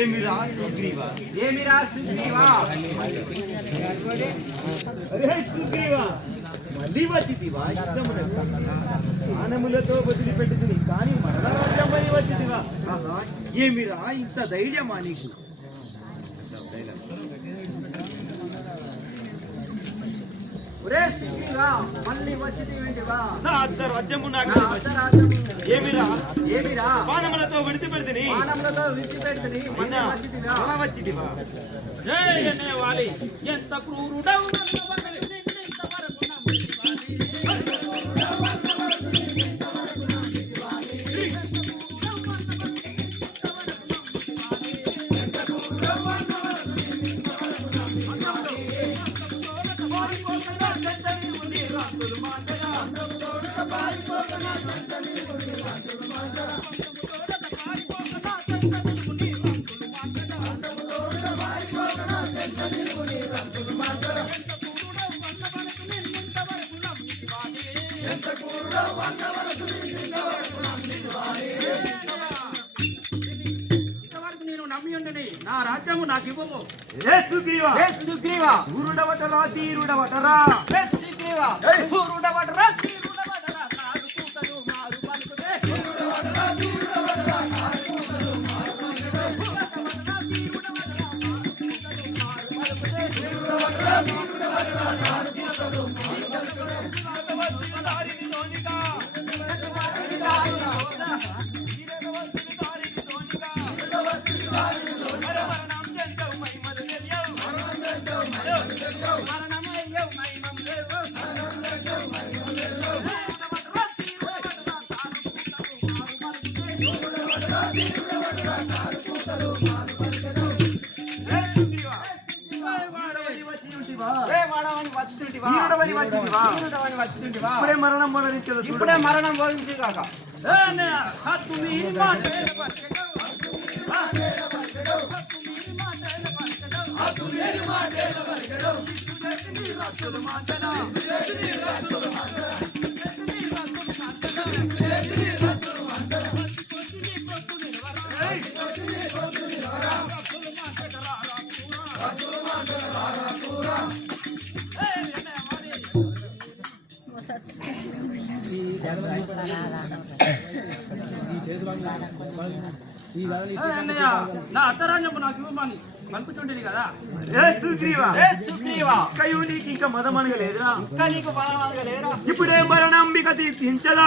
ఏమిరా సుగ్రీవా, ఏమిరా సుగ్రీవా, అరే సుగ్రీవా, మళ్ళీ వచ్చితివా? ప్రాణములతో వదిలిపెట్టుకుని కానీ మరణ రాజ్యమై వచ్చితివా? ఏమిరా ఇంత ధైర్యమా నీకు? మళ్ళీ వచ్చితివా? నా అర్ధరాజ్యము నాకు ఏమిరా, ఏమిరా బాణములతో విడిచిపెడితిని, బాణములతో విడిచిపెడితిని అలా వచ్చితివా? వాలి ఎంత క్రూరుడవు నా రాజ్యము నాకు ఇవ్వము. సుగ్రీవా, సుగ్రీవా, ఊరుడవటరా తీరుడవటరా, సుగ్రీవా, ఊరుడవటరా తీరుడవటరా, నాడు కూతలు మారు పలుకుదే, ఊరుడవటరా తీరుడవటరా, నాడు కూతలు మారు పలుకుదే, ఊరుడవటరా తీరుడవటరా, నాడు కూతలు మారు పలుకుదే, ఊరుడవటరా తీరుడవటరా, నాడు కూతలు మారు పలుకుదే, వీరవస్తి దారిని లోనిగా, వీరవస్తి దారిని లోనిగా, వీరవస్తి దారిని లోనిగా, వీరవస్తి దారిని ఇప్పుడే మరణం బోధించదు, ఇప్పుడే మరణం బోధించు కాక నా అర్ధరాజ్యము నాకు ఇవ్వమని పంపుతుండేది కదా. నీకు ఇంకా మదం అనగలేదురా, ఇంకా నీకు మదం అనగలేదురా, ఇప్పుడే మరణంబిక తీర్చించదా,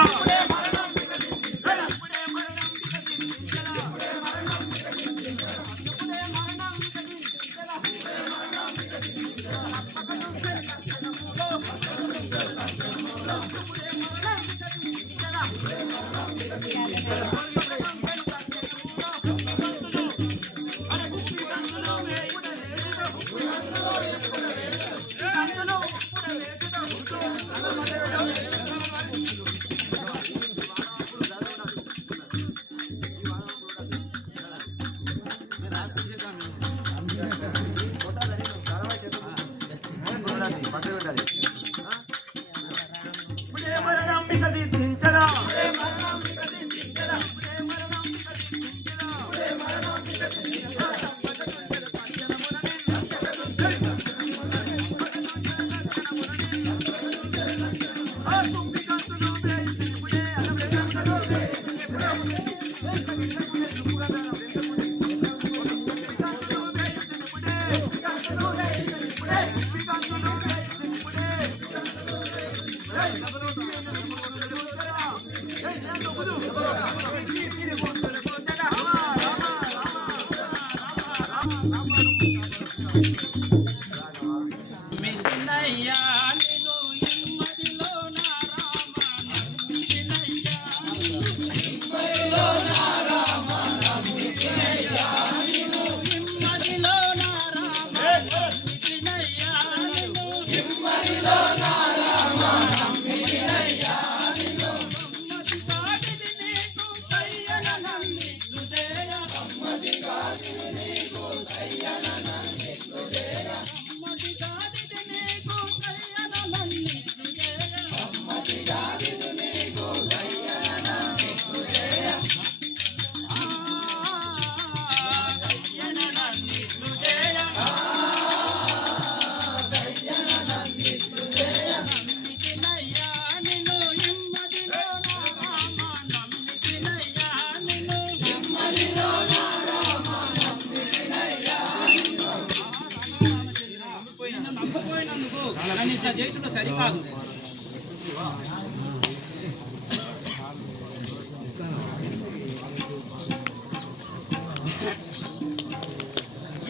చేసుడు సరికాదు.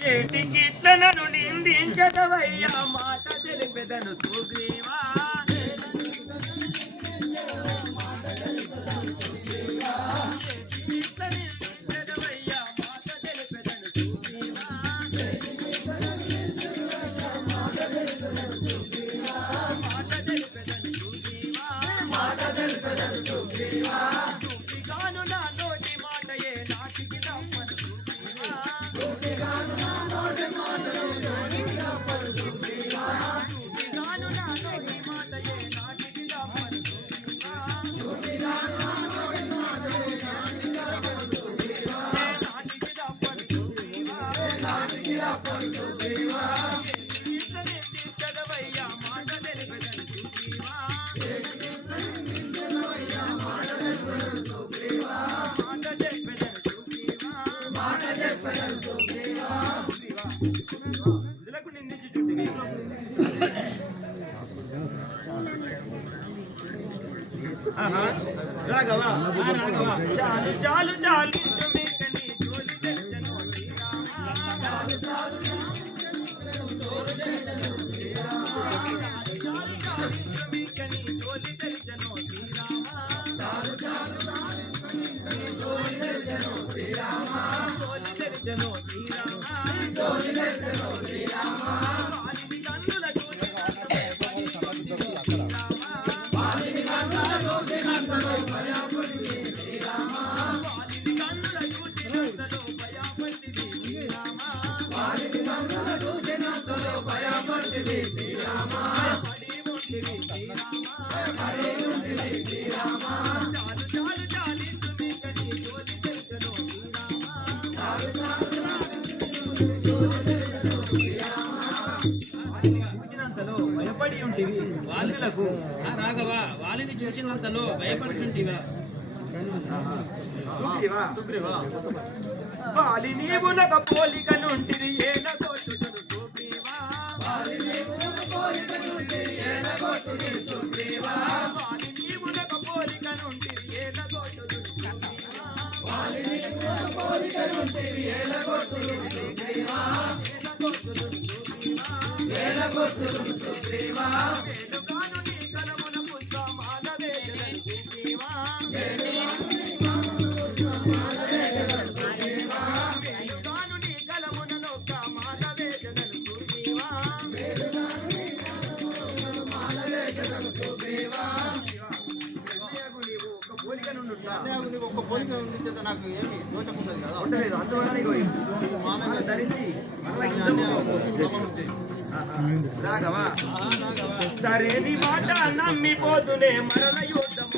ఏటికి తనను నిందించదవయ్యా మాట తెలిపెదను సుగ్రీవా రాఘవా చాలు చాలు చాలు భయపడి ఉంటుంది వాళ్ళకు రాఘవ వాలిని చూసినంతలో భయపడుచుంటివా? వాలి నీవునక పోలికనుంటిరి ఏన కోటుడు సుగ్రీవా వాలి నీవునక పోలికనుంటిరి ఏన కోటుడు సుగ్రీవా వాలి నీవునక పోలికనుంటిరి ఏన కోటుడు సుగ్రీవా వాలి నీవునక పోలికనుంటిరి ఏన కోటుడు సుగ్రీవా ఏన కోటుడు సుగ్రీవా వేలుగాను నీ కరమున పుష్ప మాలవేదన సుగ్రీవా ఒక్క పోలిక ఉంటే నాకు ఏమి దోషకుంటుంది కదా రాఘవా సరేని మాట నమ్మిపోతునే మరణ యుద్ధం